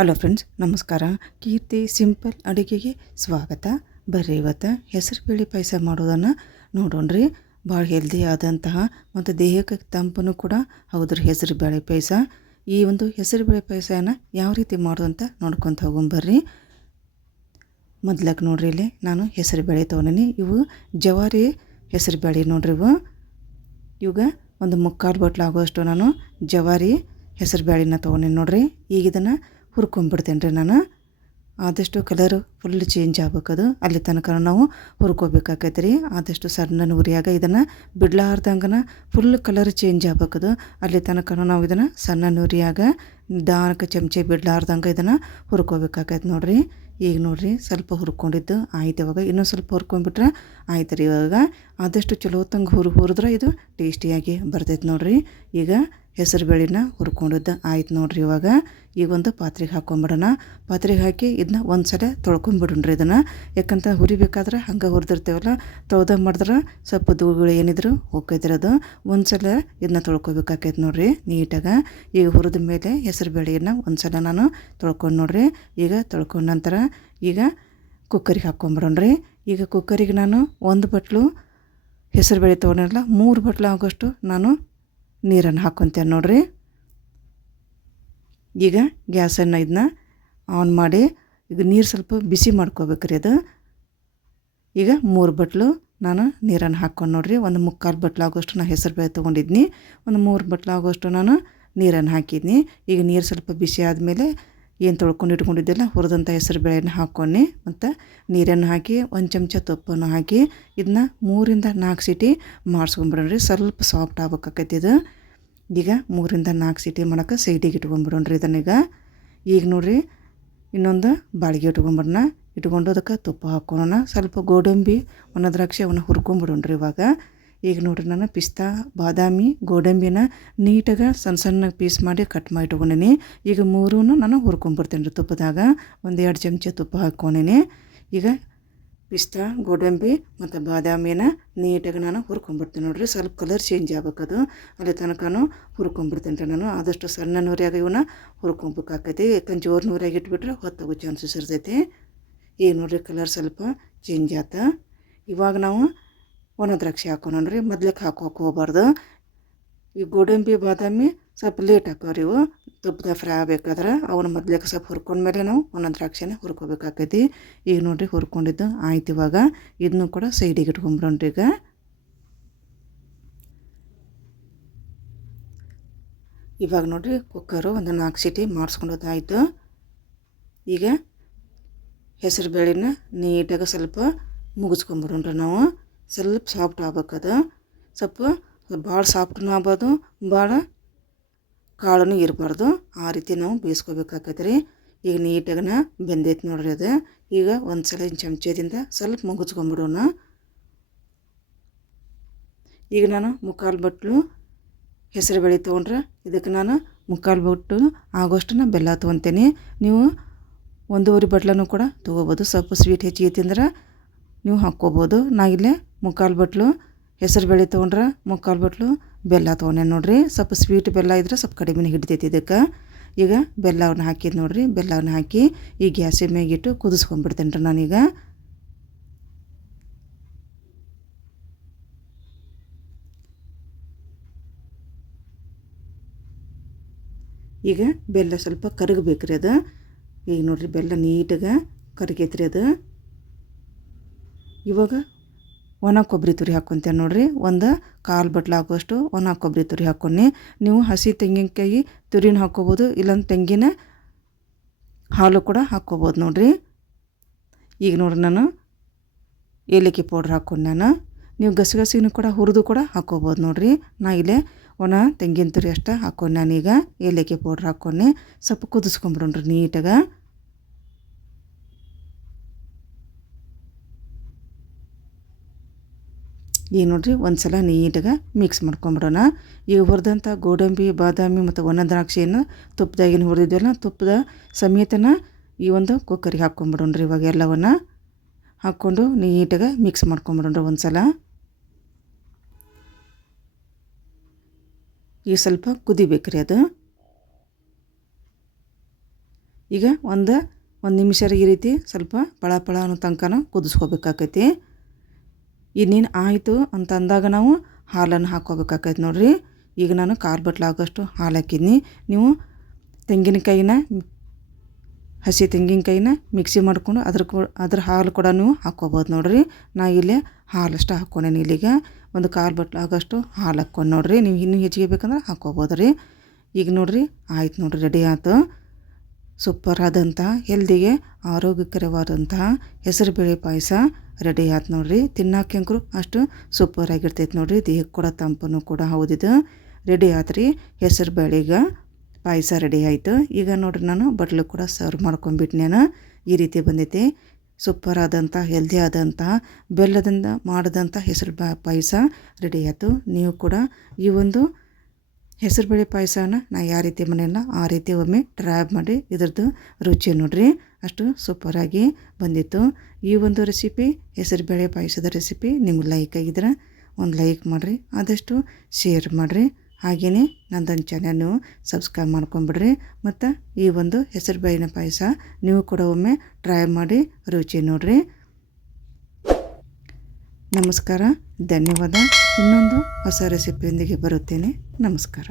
Hello friends ನಮಸ್ಕಾರ. ಕೀರ್ತಿ simple ಅಡುಗೆಗೆ ಸ್ವಾಗತ. ಬರ್ರಿ ಇವತ್ತು ಹೆಸರು ಬೇಳೆ ಪಾಯಸ ಮಾಡೋದನ್ನು ನೋಡೋಣ್ರಿ. ಭಾಳ ಹೆಲ್ದಿ ಆದಂತಹ ಮತ್ತು ದೇಹಕ್ಕೆ ತಂಪನು ಕೂಡ ಹೌದ್ರಿ ಹೆಸರು ಬೇಳೆ ಪಾಯಸ. ಈ ಒಂದು ಹೆಸರು ಬೇಳೆ ಪಾಯಸನ ಯಾವ ರೀತಿ ಮಾಡೋದು ಅಂತ ನೋಡ್ಕೊತ ಹೋಗೊಂಬರ್ರಿ ಮೊದ್ಲಾಗಿ ನೋಡ್ರಿ ಇಲ್ಲಿ ನಾನು ಹೆಸರು ಬೇಳೆ ತೊಗೊಂಡಿನಿ. ಇವು ಜವಾರಿ ಹೆಸರು ಬೇಳೆ ನೋಡ್ರಿ ಇವು. ಇವಾಗ ಒಂದು ಮುಕ್ಕಾಲು ಬಟ್ಲು ಆಗೋಷ್ಟು ನಾನು ಜವಾರಿ ಹೆಸರು ಬೇಳೆನ ತೊಗೊಂಡಿನಿ ನೋಡ್ರಿ. ಈಗ ಇದನ್ನು ಹುರ್ಕೊಂಡ್ಬಿಡ್ತೇನೆ ರೀ ನಾನು. ಆದಷ್ಟು ಕಲರ್ ಫುಲ್ ಚೇಂಜ್ ಆಗ್ಬೇಕದು ಅಲ್ಲಿ ತನಕ ನಾವು ಹುರ್ಕೋಬೇಕಾಗೈತೆ ರೀ ಆದಷ್ಟು ಸಣ್ಣ ಉರಿಯಾಗ ಇದನ್ನು ಬಿಡ್ಲಾರ್ದಂಗನ ಫುಲ್ ಕಲರ್ ಚೇಂಜ್ ಆಗ್ಬೇಕದು ಅಲ್ಲಿ ತನಕ ನಾವು ಇದನ್ನು ಸಣ್ಣ ಉರಿಯಾಗ ನಿಧಾನಕ್ಕೆ ಚಮಚೆ ಬಿಡ್ಲಾರ್ದಂಗೆ ಇದನ್ನು ಹುರ್ಕೋಬೇಕಾಗೈತೆ ನೋಡ್ರಿ. ಈಗ ನೋಡ್ರಿ ಸ್ವಲ್ಪ ಹುರ್ಕೊಂಡಿದ್ದು ಆಯ್ತು ಇವಾಗ. ಇನ್ನೂ ಸ್ವಲ್ಪ ಹುರ್ಕೊಂಡ್ಬಿಟ್ರೆ ಆಯ್ತು ರೀ ಇವಾಗ. ಆದಷ್ಟು ಚಲೋ ತಂಗೆ ಹುರು ಹುರಿದ್ರೆ ಇದು ಟೇಸ್ಟಿಯಾಗಿ ಬರ್ತೈತೆ ನೋಡ್ರಿ. ಈಗ ಹೆಸರು ಬೇಳೆನ ಹುರ್ಕೊಂಡಿದ್ದು ಆಯ್ತು ನೋಡ್ರಿ ಇವಾಗ. ಈಗ ಒಂದು ಪಾತ್ರೆಗೆ ಹಾಕೊಂಬಿಡೋಣ. ಪಾತ್ರೆಗೆ ಹಾಕಿ ಇದನ್ನ ಒಂದು ಸಲ ತೊಳ್ಕೊಂಬಿಡೋಣ್ರಿ ಇದನ್ನು. ಯಾಕಂತ ಹುರಿಬೇಕಾದ್ರೆ ಹಂಗೆ ಹುರಿದಿರ್ತೇವಲ್ಲ ತೊಳ್ದಾಗ ಮಾಡಿದ್ರೆ ಸ್ವಲ್ಪ ದೂಗಳು ಏನಿದ್ರು ಹೋಗ್ತೈತ್ರಿ ಅದು ಒಂದು ಸಲ ಇದನ್ನ ತೊಳ್ಕೊಬೇಕಾಕೈತೆ ನೋಡ್ರಿ ನೀಟಾಗಿ. ಈಗ ಹುರಿದ ಮೇಲೆ ಹೆಸರು ಬೇಳೆಯನ್ನು ಒಂದು ಸಲ ನಾನು ತೊಳ್ಕೊಂಡು ನೋಡ್ರಿ. ಈಗ ತೊಳ್ಕೊಂಡ ನಂತರ ಈಗ ಕುಕ್ಕರಿಗೆ ಹಾಕ್ಕೊಂಬಿಡೋಣ್ರಿ ಈಗ ಕುಕ್ಕರಿಗೆ ನಾನು ಒಂದು ಬಟ್ಲು ಹೆಸರು ಬೇಳೆ ತೊಗೊಂಡಿರಲ್ಲ, ಮೂರು ಬಟ್ಲು ಆಗೋಷ್ಟು ನಾನು ನೀರನ್ನು ಹಾಕ್ಕೊತೇನೆ ನೋಡ್ರಿ. ಈಗ ಗ್ಯಾಸನ್ನು ಇದನ್ನ ಆನ್ ಮಾಡಿ, ಈಗ ನೀರು ಸ್ವಲ್ಪ ಬಿಸಿ ಮಾಡ್ಕೋಬೇಕ್ರಿ ಅದು. ಈಗ ಮೂರು ಬಟ್ಲು ನಾನು ನೀರನ್ನು ಹಾಕ್ಕೊಂಡು ನೋಡ್ರಿ. ಒಂದು ಮುಕ್ಕಾಲು ಬಟ್ಲು ಆಗೋಷ್ಟು ನಾನು ಹೆಸರು ಬೇಳೆ ತೊಗೊಂಡಿದ್ನಿ. ಒಂದು ಮೂರು ಬಟ್ಲು ಆಗೋಷ್ಟು ನಾನು ನೀರನ್ನು ಹಾಕಿದ್ನಿ. ಈಗ ನೀರು ಸ್ವಲ್ಪ ಬಿಸಿ ಆದಮೇಲೆ ಏನು ತೊಳ್ಕೊಂಡು ಇಟ್ಕೊಂಡಿದ್ದಿಲ್ಲ ಹುರಿದಂಥ ಹೆಸರು ಬೇಳೆಯನ್ನು ಹಾಕ್ಕೊಂಡು. ಮತ್ತು ನೀರನ್ನು ಹಾಕಿ, ಒಂದು ಚಮಚ ತುಪ್ಪನ ಹಾಕಿ ಇದನ್ನ ಮೂರಿಂದ ನಾಲ್ಕು ಸೀಟಿ ಮಾಡಿಸ್ಕೊಂಬಿಡೋಣ್ರಿ ಸ್ವಲ್ಪ ಸಾಫ್ಟ್ ಆಗ್ಬೇಕಾಕೈತಿ ಇದು. ಈಗ ಮೂರಿಂದ ನಾಲ್ಕು ಸೀಟಿ ಮಾಡೋಕೆ ಸೈಡಿಗೆ ಇಟ್ಕೊಂಬಿಡೋಣ್ರಿ ಇದನ್ನೀಗ ಈಗ. ನೋಡಿರಿ, ಇನ್ನೊಂದು ಬಾಳಿಗೆ ಇಟ್ಕೊಂಬಿಡೋಣ ಇಟ್ಕೊಂಡು ಅದಕ್ಕೆ ತುಪ್ಪ ಹಾಕ್ಕೊಳೋಣ. ಸ್ವಲ್ಪ ಗೋಡಂಬಿ ಒಣ ದ್ರಾಕ್ಷಿ ಅವನ್ನ ಹುರ್ಕೊಂಬಿಡೋಣ್ರಿ ಇವಾಗ. ಈಗ ನೋಡ್ರಿ ನಾನು ಪಿಸ್ತಾ, ಬಾದಾಮಿ, ಗೋಡಂಬಿನ ನೀಟಾಗಿ ಸಣ್ಣ ಸಣ್ಣ ಪೀಸ್ ಮಾಡಿ ಕಟ್ ಮಾಡಿ ಇಟ್ಕೊಂಡೀನಿ ಈಗ ಮೂರೂ ನಾನು ಹುರ್ಕೊಂಬಿಡ್ತೇನೆ ರೀ ತುಪ್ಪದಾಗ. ಒಂದು ಎರಡು ಚಮಚ ತುಪ್ಪ ಹಾಕ್ಕೊಂಡೀನಿ. ಈಗ ಪಿಸ್ತಾ, ಗೋಡಂಬಿ ಮತ್ತು ಬಾದಾಮಿನ ನೀಟಾಗಿ ನಾನು ಹುರ್ಕೊಂಬಿಡ್ತೀನಿ ನೋಡಿರಿ. ಸ್ವಲ್ಪ ಕಲರ್ ಚೇಂಜ್ ಆಗ್ಬೇಕದು. ಅಲ್ಲಿ ತನಕನೂ ಹುರ್ಕೊಂಬಿಡ್ತೀನಿ ರೀ ನಾನು. ಆದಷ್ಟು ಸಣ್ಣ ನೂರಿಯಾಗ ಇವನ್ನ ಹುರ್ಕೊಬೇಕಾಕೈತಿ. ಯಾಕಂದ್ರೆ ಜೋರು ನೂರಿಯಾಗಿ ಇಟ್ಬಿಟ್ರೆ ಹೊತ್ತಾಗೋ ಚಾನ್ಸಸ್ ಇರ್ತೈತಿ. ಈಗ ನೋಡಿರಿ ಕಲರ್ ಸ್ವಲ್ಪ ಚೇಂಜ್ ಆತ. ಇವಾಗ ನಾವು ಒಣ ದ್ರಾಕ್ಷಿ ಹಾಕೊಣೋಣ ರೀ. ಮೊದ್ಲಿಗೆ ಹಾಕೋಕೆ ಹೋಗ್ಬಾರ್ದು ಈ ಗೋಡಂಬಿ, ಬಾದಾಮಿ ಸ್ವಲ್ಪ ಲೇಟ್ ಹಾಕೋರಿ ಇವು. ತುಪ್ಪದ ಫ್ರೈ ಆಗಬೇಕಾದ್ರೆ ಅವನ್ನ ಮೊದ್ಲಿಗೆ ಸ್ವಲ್ಪ ಹುರ್ಕೊಂಡ್ಮೇಲೆ ನಾವು ಒಣ ದ್ರಾಕ್ಷಿನ ಹುರ್ಕೋಬೇಕಾಕೈತಿ. ಈಗ ನೋಡಿರಿ ಹುರ್ಕೊಂಡಿದ್ದು ಆಯ್ತು ಇವಾಗ. ಇದನ್ನು ಕೂಡ ಸೈಡಿಗೆ ಇಟ್ಕೊಂಬಿಡೋಣ್ರಿ ಈಗ. ಇವಾಗ ನೋಡಿರಿ ಕುಕ್ಕರು ಒಂದು ನಾಲ್ಕು ಸೀಟಿ ಮಾಡಿಸ್ಕೊಂಡೋದಾಯಿತು. ಈಗ ಹೆಸರು ಬೇಳೆನ ನೀಟಾಗಿ ಸ್ವಲ್ಪ ಮುಗಿಸ್ಕೊಂಬರೋಣ್ರಿ ನಾವು. ಸ್ವಲ್ಪ ಸಾಫ್ಟ್ ಆಗ್ಬೇಕದು. ಸ್ವಲ್ಪ ಭಾಳ ಸಾಫ್ಟ್ನೂ ಆಗ್ಬೋದು ಭಾಳ ಕಾಳನೂ ಇರಬಾರ್ದು. ಆ ರೀತಿ ನಾವು ಬೇಯಿಸ್ಕೋಬೇಕಾಗತ್ತೆ ರೀ ಈಗ ನೀಟಾಗಿನ ಬೆಂದೈತೆ ನೋಡ್ರಿ ಅದು. ಈಗ ಒಂದು ಸಲ ಚಮಚದಿಂದ ಸ್ವಲ್ಪ ಮುಗಿಸ್ಕೊಂಬಿಡೋಣ ಈಗ ನಾನು ಮುಕ್ಕಾಲು ಬಟ್ಲು ಹೆಸರು ಬೇಳೆ ತೊಗೊಂಡ್ರೆ ಇದಕ್ಕೆ ನಾನು ಮುಕ್ಕಾಲು ಬಟ್ಟು ಆಗೋಷ್ಟು ಬೆಲ್ಲ ತೊಗೊತೀನಿ. ನೀವು ಒಂದೂವರೆ ಬಟ್ಲನ್ನು ಕೂಡ ತೊಗೋಬೋದು. ಸ್ವಲ್ಪ ಸ್ವೀಟ್ ಹೆಚ್ಚಿಗೆ ತಿಂದ್ರೆ ನೀವು ಹಾಕ್ಕೋಬೋದು. ನಾ ಇಲ್ಲೇ ಮುಕ್ಕಾಲು ಬಟ್ಲು, ಹೆಸರು ಬೇಳೆ ತೊಗೊಂಡ್ರೆ ಮುಕ್ಕಾಲು ಬಟ್ಲು, ಬೆಲ್ಲ ತೊಗೊಂಡೆ ನೋಡಿರಿ. ಸ್ವಲ್ಪ ಸ್ವೀಟ್ ಬೆಲ್ಲ ಇದ್ರೆ ಸ್ವಲ್ಪ ಕಡಿಮೆ ಹಿಡಿತೈತಿ ಇದಕ್ಕೆ. ಈಗ ಬೆಲ್ಲವನ್ನು ಹಾಕಿದ್ದು ನೋಡಿರಿ. ಬೆಲ್ಲವನ್ನು ಹಾಕಿ ಈ ಗ್ಯಾಸಿನ ಮೇಗಿಟ್ಟು ಕುದಿಸ್ಕೊಂಡ್ಬಿಡ್ತೇನೆ ರೀ ನಾನೀಗ ಈಗ ಬೆಲ್ಲ ಸ್ವಲ್ಪ ಕರಗಬೇಕ್ರಿ ಅದು. ಈಗ ನೋಡಿರಿ ಬೆಲ್ಲ ನೀಟಾಗ ಕರಗೈತ್ರಿ ಅದು. ಇವಾಗ ಒಣ ಕೊಬ್ಬರಿ ತುರಿ ಹಾಕ್ಕೊತೇನೆ ನೋಡಿರಿ. ಒಂದು ಕಾಲು ಬಟ್ಲು ಆಗುವಷ್ಟು ಒಣ ಕೊಬ್ಬರಿ ತುರಿ ಹಾಕ್ಕೊಂಡು ನೀವು ಹಸಿ ತೆಂಗಿನಕಾಯಿ ತುರಿನ ಹಾಕ್ಕೋಬೋದು ಇಲ್ಲಾಂದ್ರೆ ತೆಂಗಿನ ಹಾಲು ಕೂಡ ಹಾಕ್ಕೋಬೋದು ನೋಡಿರಿ. ಈಗ ನೋಡಿರಿ ನಾನು ಏಲಕ್ಕಿ ಪೌಡ್ರ್ ಹಾಕ್ಕೊಂಡು ನಾನು. ನೀವು ಗಸಗಸಿನೂ ಕೂಡ ಹುರಿದು ಕೂಡ ಹಾಕ್ಕೋಬೋದು ನೋಡಿರಿ. ನಾ ಇಲ್ಲೇ ಒಣ ತೆಂಗಿನ ತುರಿ ಅಷ್ಟೇ ಹಾಕ್ಕೊಂಡು ನಾನೀಗ ಏಲಕ್ಕಿ ಪೌಡ್ರ್ ಹಾಕ್ಕೊಂಡು ಸ್ವಲ್ಪ ಕುದಿಸ್ಕೊಂಬಿಡೋಣ್ರಿ ನೀಟಾಗಿ. ಈಗ ನೋಡಿರಿ ಒಂದು ಸಲ ನೀಟಾಗಿ ಮಿಕ್ಸ್ ಮಾಡ್ಕೊಂಬಿಡೋಣ. ಈಗ ಹುರಿದಂಥ ಗೋಡಂಬಿ, ಬಾದಾಮಿ ಮತ್ತು ಒಣ ದ್ರಾಕ್ಷಿಯನ್ನು ತುಪ್ಪದಾಗಿನ ಹುರಿದಿದ್ವಲ್ಲ, ತುಪ್ಪದ ಸಮೇತನ ಈ ಒಂದು ಕುಕ್ಕರಿಗೆ ಹಾಕ್ಕೊಂಬಿಡೋಣ್ರಿ ಇವಾಗ ಎಲ್ಲವನ್ನು. ಹಾಕ್ಕೊಂಡು ನೀಟಾಗಿ ಮಿಕ್ಸ್ ಮಾಡ್ಕೊಂಬಿಡೋಣ್ರಿ ಒಂದು ಸಲ ಈಗ ಸ್ವಲ್ಪ ಕುದಿಬೇಕ್ರಿ ಅದು. ಈಗ ಒಂದು ಒಂದು ನಿಮಿಷ ಈ ರೀತಿ ಸ್ವಲ್ಪ ಪಳ ಪಳ ಅನ್ನೋ ತನಕನ ಕುದಿಸ್ಕೋಬೇಕಾಕೈತಿ. ಇನ್ನೇನು ಆಯಿತು ಅಂತ ಅಂದಾಗ ನಾವು ಹಾಲನ್ನು ಹಾಕೋಬೇಕಾಗೈತೆ ನೋಡಿರಿ. ಈಗ ನಾನು ಕಾಲು ಬಟ್ಲು ಆಗೋಷ್ಟು ಹಾಲು ಹಾಕಿದ್ನಿ. ನೀವು ತೆಂಗಿನಕಾಯಿನ, ಹಸಿ ತೆಂಗಿನಕಾಯಿನ ಮಿಕ್ಸಿ ಮಾಡ್ಕೊಂಡು ಅದ್ರ ಅದ್ರ ಹಾಲು ಕೂಡ ನೀವು ಹಾಕ್ಕೋಬೋದು ನೋಡಿರಿ. ನಾ ಹಾಲು ಹಾಲಷ್ಟು ಹಾಕ್ಕೊಂಡೇನಿ ಇಲ್ಲಿಗ. ಒಂದು ಕಾಲು ಬಟ್ಲು ಆಗೋಷ್ಟು ಹಾಲು ಹಾಕ್ಕೊಂಡು ನೋಡಿರಿ. ನೀವು ಇನ್ನೂ ಹೆಚ್ಚಿಗೆ ಬೇಕಂದ್ರೆ ಹಾಕ್ಕೋಬೋದು ರೀ. ಈಗ ನೋಡಿರಿ, ಆಯ್ತು ನೋಡಿರಿ, ರೆಡಿ ಆಯ್ತು ಸೂಪರ್ ಆದಂಥ ಹೆಲ್ದಿಗೆ, ಆರೋಗ್ಯಕರವಾದಂತಹ ಹೆಸರುಬೇಳೆ ಪಾಯಸ. ರೆಡಿ ಆಯ್ತು ನೋಡ್ರಿ. ತಿನ್ನೋಕೆಂಕರು ಅಷ್ಟು ಸೂಪರ್ ಆಗಿರ್ತೈತೆ ನೋಡ್ರಿ. ದೇಹಕ್ಕೆ ಕೂಡ ತಂಪನ್ನು ಕೂಡ ಹೌದಿದು. ರೆಡಿ ಆಯ್ತು ರೀ ಹೆಸರು ಬೇಳೆಗೆ ಪಾಯಸ ರೆಡಿ ಆಯಿತು. ಈಗ ನೋಡ್ರಿ ನಾನು ಬಟ್ಲು ಕೂಡ ಸರ್ವ್ ಮಾಡ್ಕೊಂಬಿಟ್ನೇನು ಈ ರೀತಿ ಬಂದೈತಿ. ಸೂಪರ್ ಆದಂಥ ಹೆಲ್ದಿ ಆದಂಥ, ಬೆಲ್ಲದಿಂದ ಮಾಡಿದಂಥ ಹೆಸರು ಬ ಪಾಯಸ ರೆಡಿ ಆಯಿತು. ನೀವು ಕೂಡ ಈ ಒಂದು ಹೆಸರುಬೇಳೆ ಪಾಯಸನ ನಾ ಯಾವ ರೀತಿ ಮನೆಯಲ್ಲ ಆ ರೀತಿ ಒಮ್ಮೆ ಟ್ರೈ ಮಾಡಿ ಇದ್ರದ್ದು ರುಚಿ ನೋಡ್ರಿ. ಅಷ್ಟು ಸೂಪರಾಗಿ ಬಂದಿತ್ತು. ಈ ಒಂದು ರೆಸಿಪಿ ಹೆಸರುಬೇಳೆ ಪಾಯಸದ ರೆಸಿಪಿ ನಿಮ್ಗೆ ಲೈಕ್ ಆಗಿದ್ರೆ ಒಂದು ಲೈಕ್ ಮಾಡಿರಿ, ಆದಷ್ಟು ಶೇರ್ ಮಾಡಿರಿ. ಹಾಗೆಯೇ ನಂದೊಂದು ಚಾನಲ್ನು ಸಬ್ಸ್ಕ್ರೈಬ್ ಮಾಡ್ಕೊಂಬಿಡ್ರಿ. ಮತ್ತು ಈ ಒಂದು ಹೆಸರು ಬೇಯಿನ ಪಾಯಸ ನೀವು ಕೂಡ ಒಮ್ಮೆ ಟ್ರೈ ಮಾಡಿ ರುಚಿ ನೋಡಿರಿ. ನಮಸ್ಕಾರ, ಧನ್ಯವಾದ. ಇನ್ನೊಂದು ಹೊಸ ರೆಸಿಪಿಯೊಂದಿಗೆ ಬರುತ್ತೇನೆ. ನಮಸ್ಕಾರ.